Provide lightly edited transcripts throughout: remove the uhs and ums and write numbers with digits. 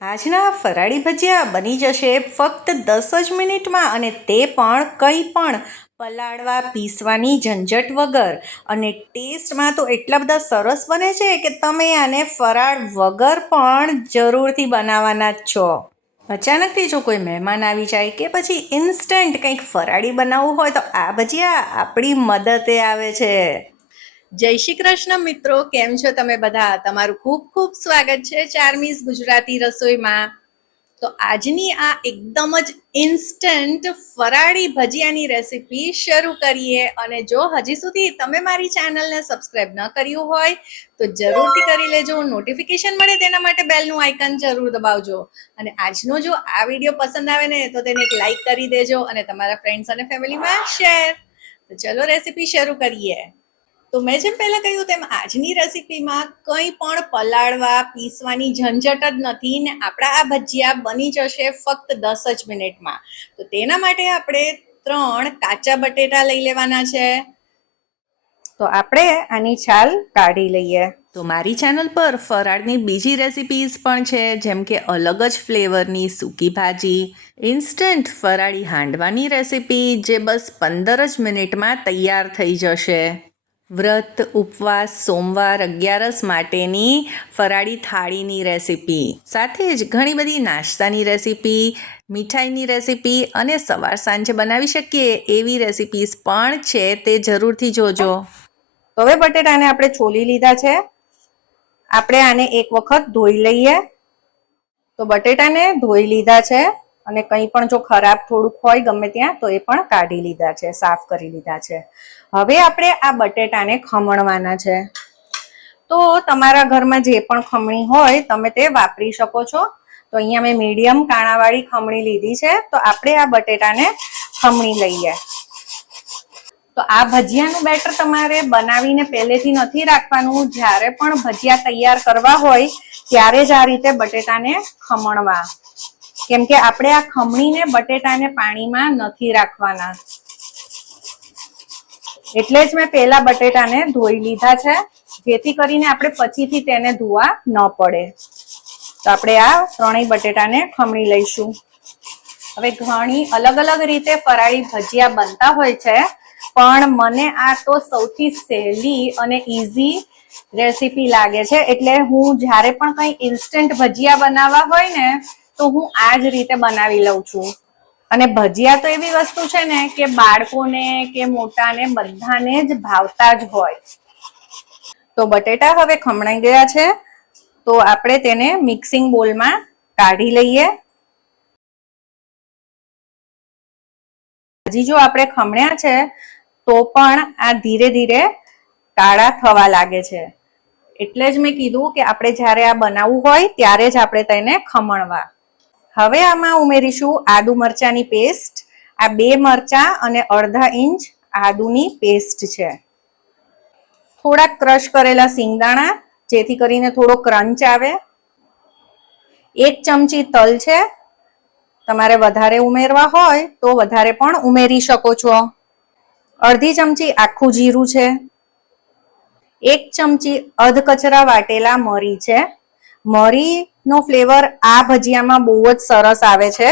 આજના ફરાળી ભજીયા બની જશે ફક્ત 10 જ મિનિટમાં, અને તે પણ કંઈ પણ પલાળવા પીસવાની ઝંઝટ વગર. અને ટેસ્ટમાં તો એટલા બધા સરસ બને છે કે તમે આને ફરાળ વગર પણ જરૂરથી બનાવવાના જ છો. અચાનકથી જો કોઈ મહેમાન આવી જાય કે પછી ઇન્સ્ટન્ટ કંઈક ફરાળી બનાવવું હોય તો આ ભજીયા આપણી મદદે આવે છે. જય શ્રી કૃષ્ણ મિત્રો, કેમ છો તમે બધા? તમારું ખૂબ ખૂબ સ્વાગત છે ચાર્મીઝ ગુજરાતી રસોઈમાં. તો આજની આ એકદમ જ ઇન્સ્ટન્ટ ફરાળી ભજીયાની રેસીપી શરૂ કરીએ. અને જો હજી સુધી તમે મારી ચેનલને સબસ્ક્રાઇબ ન કર્યું હોય તો જરૂરથી કરી લેજો. નોટિફિકેશન મળે તેના માટે બેલનું આઇકન જરૂર દબાવજો. અને આજનો જો આ વિડીયો પસંદ આવે ને તો તેને એક લાઈક કરી દેજો અને તમારા ફ્રેન્ડ્સ અને ફેમિલીમાં શેર. તો ચલો રેસીપી શરૂ કરીએ. તો મેં જેમ પહેલાં કહ્યું તેમ આજની રેસીપીમાં કંઈ પણ પલાળવા પીસવાની ઝંઝટ જ નથી ને આપણા આ ભજીયા બની જશે ફક્ત 10 જ મિનિટમાં. તો તેના માટે આપણે 3 કાચા બટેટા લઈ લેવાના છે. તો આપણે આની છાલ કાઢી લઈએ. તો મારી ચેનલ પર ફરાળની બીજી રેસિપીઝ પણ છે, જેમ કે અલગ જ ફ્લેવરની સૂકી ભાજી, ઇન્સ્ટન્ટ ફરાળી હાંડવાની રેસિપી જે બસ 15 જ મિનિટમાં તૈયાર થઈ જશે. વ્રત, ઉપવાસ, સોમવાર, 11 માટેની ફરાળી થાળીની રેસિપી, સાથે જ ઘણી બધી નાસ્તાની રેસિપી, મીઠાઈની રેસિપી અને સવાર સાંજે બનાવી શકીએ એવી રેસિપીઝ પણ છે, તે જરૂરથી જોજો. તો હવે બટેટાને આપણે છોલી લીધા છે. આપણે આને એક વખત ધોઈ લઈએ. તો બટેટાને ધોઈ લીધા છે અને કંઈ પણ જો ખરાબ થોડુંક હોય ગમે ત્યાં તો એ પણ કાઢી લીધા છે, સાફ કરી લીધા છે. હવે આપણે આ બટેટાને ખમણવાના છે. તો તમારા ઘરમાં જે પણ ખમણી હોય તમે તે વાપરી શકો છો. તો અહીંયા મેં મીડિયમ કાણાવાળી ખમણી લીધી છે. તો આપણે આ બટેટાને ખમણી લઈએ. તો આ ભજીયાનું બેટર તમારે બનાવીને પહેલેથી નથી રાખવાનું. જ્યારે પણ ભજીયા તૈયાર કરવા હોય ત્યારે જ આ રીતે બટેટાને ખમણવા, કેમ કે આપણે આ ખમણીને બટેટાને પાણીમાં નથી રાખવાના. એટલે જ મેં પહેલા બટેટાને ધોઈ લીધા છે, જેથી કરીને આપણે પછીથી તેને ધોવા ન પડે. તો આપણે આ 3 બટેટાને ખમણી લઈશું. હવે ઘણી અલગ અલગ રીતે ફરાળી ભજીયા બનતા હોય છે, પણ મને આ તો સૌથી સહેલી અને ઈઝી રેસીપી લાગે છે. એટલે હું જ્યારે પણ કંઈ ઇન્સ્ટન્ટ ભજીયા બનાવવા હોય ને તો હું આ જ રીતે બનાવી લઉં છું. અને ભજીયા તો એવી વસ્તુ છે ને કે બાળકોને કે મોટાને બધાને જ ભાવતા જ હોય. તો બટેટા હવે ખમણાઈ ગયા છે. તો આપણે તેને મિક્સિંગ બોલમાં કાઢી લઈએ. હજી જો આપણે ખમણ્યા છે તો પણ આ ધીરે ધીરે કાળા થવા લાગે છે. એટલે જ મેં કીધું કે આપણે જ્યારે આ બનાવવું હોય ત્યારે જ આપણે તેને ખમણવા. હવે આમાં ઉમેરીશું આદુ મરચાની પેસ્ટ. આ 2 મરચાં અને અડધા ઇંચ આદુની પેસ્ટ છે. થોડાક ક્રશ કરેલા સિંગદાણા, જેથી કરીને થોડો ક્રંચ આવે. 1 ચમચી તલ છે. તમારે વધારે ઉમેરવા હોય તો વધારે પણ ઉમેરી શકો છો. અડધી ચમચી આખું જીરું છે. 1 ચમચી અધકચરા વાટેલા મરી છે. મરીનો ફ્લેવર આ ભજીયામાં બહુ જ સરસ આવે છે.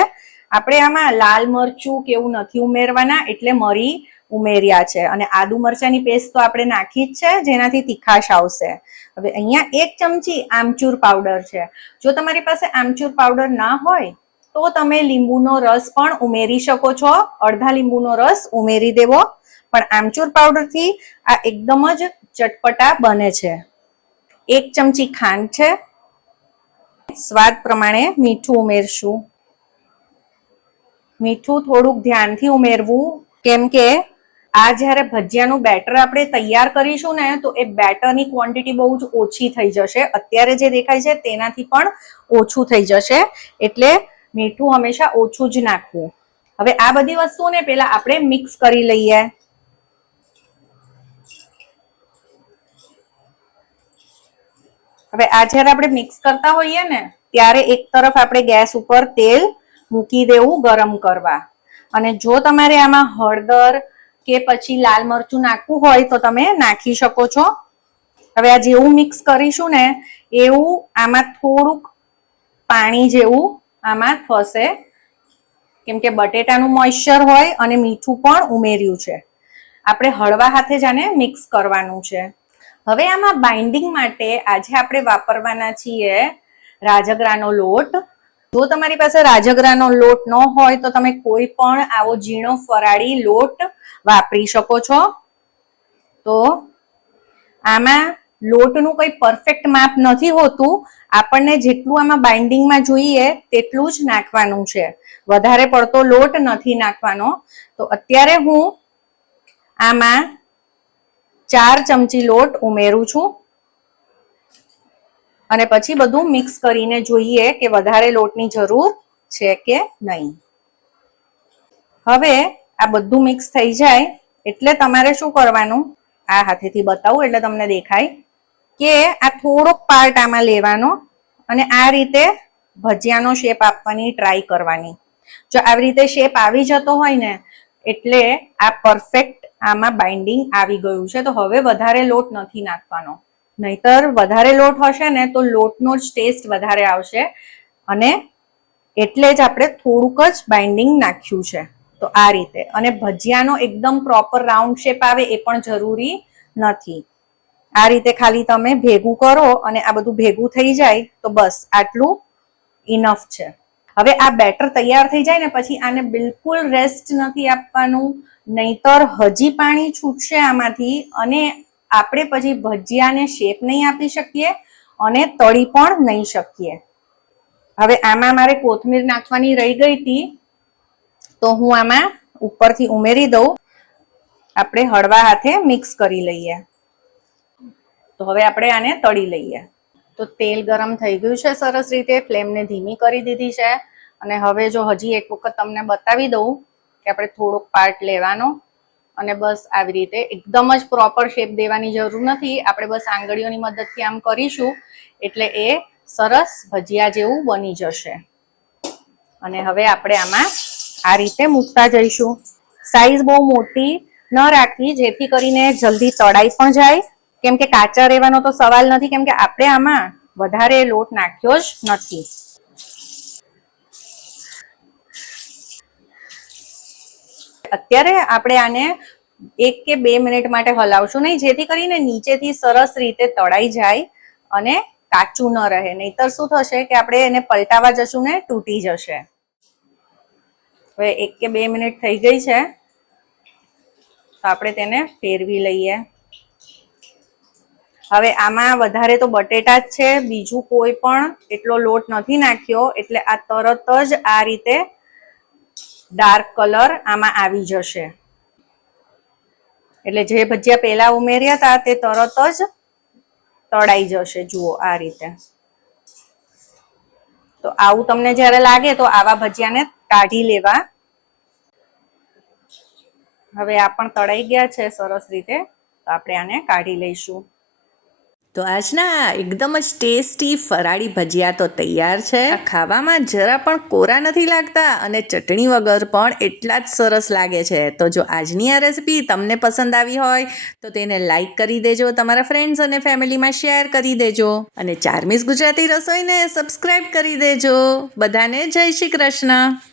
આપણે આમાં લાલ મરચું કે એવું નથી ઉમેરવાના, એટલે મરી ઉમેર્યા છે. અને આદુ મરચાની પેસ્ટ તો આપણે નાખી જ છે, જેનાથી તીખાશ આવશે. હવે અહીંયા 1 ચમચી આમચૂર પાવડર છે. જો તમારી પાસે આમચૂર પાવડર ના હોય તો તમે લીંબુનો રસ પણ ઉમેરી શકો છો. અડધા લીંબુનો રસ ઉમેરી દેવો. પણ આમચૂર પાવડરથી આ એકદમ જ ચટપટા બને છે. 1 ચમચી ખાંડ છે. સ્વાદ પ્રમાણે મીઠું ઉમેરશું. મીઠું થોડુંક ધ્યાનથી ઉમેરવું, કેમ કે આ જ્યારે ભજીયાનું બેટર આપણે તૈયાર કરીશું ને તો એ બેટરની ક્વોન્ટિટી બહુ જ ઓછી થઈ જશે. અત્યારે જે દેખાય છે તેનાથી પણ ઓછું થઈ જશે. એટલે મીઠું હંમેશા ઓછું જ નાખવું. હવે આ બધી વસ્તુઓને પહેલા આપણે મિક્સ કરી લઈએ. હવે આ જ્યારે આપણે મિક્સ કરતા હોઈએ ને ત્યારે એક તરફ આપણે ગેસ ઉપર તેલ મૂકી દેવું ગરમ કરવા. અને જો તમારે આમાં હળદર કે પછી લાલ મરચું નાખવું હોય તો તમે નાખી શકો છો. હવે આ જેવું મિક્સ કરીશું ને એવું આમાં થોડુંક પાણી જેવું આમાં થશે, કેમ કે બટેટાનું મોઇશ્ચર હોય અને મીઠું પણ ઉમેર્યું છે. આપણે હળવા હાથે જ આને મિક્સ કરવાનું છે. હવે આમાં બાઇન્ડિંગ માટે આજે આપણે વાપરવાના છીએ રાજગરાનો લોટ. જો તમારી પાસે રાજગરાનો લોટ ન હોય તો તમે કોઈ પણ આવો ઝીણો ફરાળી લોટ વાપરી શકો છો. તો આમાં લોટનું કોઈ પરફેક્ટ માપ નથી હોતું, આપણને જેટલું આમાં બાઇન્ડિંગમાં જોઈએ તેટલું જ નાખવાનું છે, વધારે પડતો લોટ નથી નાખવાનો. તો અત્યારે હું આમાં 4 ચમચી લોટ ઉમેરું છું અને પછી બધું મિક્સ કરીને જોઈએ કે વધારે લોટની જરૂર છે કે નહીં. હવે આ બધું મિક્સ થઈ જાય એટલે તમારે શું કરવાનું, આ હાથેથી બતાવું એટલે તમને દેખાય કે આ થોડોક પાર્ટ આમાં લેવાનો અને આ રીતે ભજીયાનો શેપ આપવાની ટ્રાય કરવાની. જો આવી રીતે શેપ આવી જતો હોય ને એટલે આ પરફેક્ટ આમાં બાઇન્ડિંગ આવી ગયું છે. તો હવે વધારે લોટ નથી નાખવાનો, નહીતર વધારે લોટ હશે ને તો લોટનો જ ટેસ્ટ વધારે આવશે અને એટલે જ આપણે થોડુંક જ બાઇન્ડિંગ નાખ્યું છે. તો આ રીતે, અને ભજીયાનો એકદમ પ્રોપર રાઉન્ડ શેપ આવે એ પણ જરૂરી નથી. આ રીતે ખાલી તમે ભેગું કરો અને આ બધું ભેગું થઈ જાય તો બસ આટલું ઇનફ છે. હવે આ બેટર તૈયાર થઈ જાય ને પછી આને બિલકુલ રેસ્ટ નથી આપવાનું, નહીતર હજી પાણી છૂટશે આમાંથી અને આપણે પછી ભજીયાને શેપ નહીં આપી શકીએ અને તળી પણ નહીં શકીએ. હવે આમાં મારે કોથમીર નાખવાની રહી ગઈ હતી તો હું આમાં ઉપરથી ઉમેરી દઉં. આપણે હળવા હાથે મિક્સ કરી લઈએ. તો હવે આપણે આને તળી લઈએ. તો તેલ ગરમ થઈ ગયું છે સરસ રીતે, ફ્લેમને ધીમી કરી દીધી છે. અને હવે જો હજી એક વખત તમને બતાવી દઉં કે આપણે થોડોક પાર્ટ લેવાનો અને બસ આવી રીતે, એકદમ જ પ્રોપર શેપ દેવાની જરૂર નથી, આપણે બસ આંગળીઓની મદદથી આમ કરીશું એટલે એ સરસ ભજીયા જેવું બની જશે. અને હવે આપણે આમાં આ રીતે મૂકતા જઈશું. સાઈઝ બહુ મોટી ન રાખવી જેથી કરીને જલ્દી તળાઈ પણ જાય, કેમ કે કાચા રહેવાનો તો સવાલ નથી, કેમ કે આપણે આમાં વધારે લોટ નાખ્યો જ નથી. અત્યારે આપણે આને 1 કે 2 મિનિટ માટે હલાવશું નહીં, જેથી કરીને નીચેથી સરસ રીતે તળાઈ જાય અને કાચું ન રહે. નહીતર શું થશે કે આપણે એને પલટાવા જશું ને તૂટી જશે. હવે 1 કે 2 મિનિટ થઈ ગઈ છે તો આપણે તેને ફેરવી લઈએ. હવે આમાં વધારે તો બટેટા જ છે, બીજું કોઈ પણ એટલો લોટ નથી નાખ્યો, એટલે આ તરત જ આ રીતે ડાર્ક કલર આમાં આવી જશે. એટલે જે ભજીયા પહેલા ઉમેર્યા હતા તે તરત જ તળાઈ જશે. જુઓ આ રીતે. તો આવું તમને જ્યારે લાગે તો આવા ભજીયાને કાઢી લેવા. હવે આ પણ તળાઈ ગયા છે સરસ રીતે, તો આપણે આને કાઢી લઈશું. તો આજના એકદમ જ ટેસ્ટી ફરાળી ભજીયા તો તૈયાર છે. ખાવામાં જરા પણ કોરા નથી લાગતા અને ચટણી વગર પણ એટલા જ સરસ લાગે છે. તો જો આજની આ રેસીપી તમને પસંદ આવી હોય તો તેને લાઈક કરી દેજો, તમારા ફ્રેન્ડ્સ અને ફેમિલીમાં શેર કરી દેજો અને ચાર્મીસ ગુજરાતી રસોઈને સબસ્ક્રાઈબ કરી દેજો. બધાને જય શ્રી કૃષ્ણ.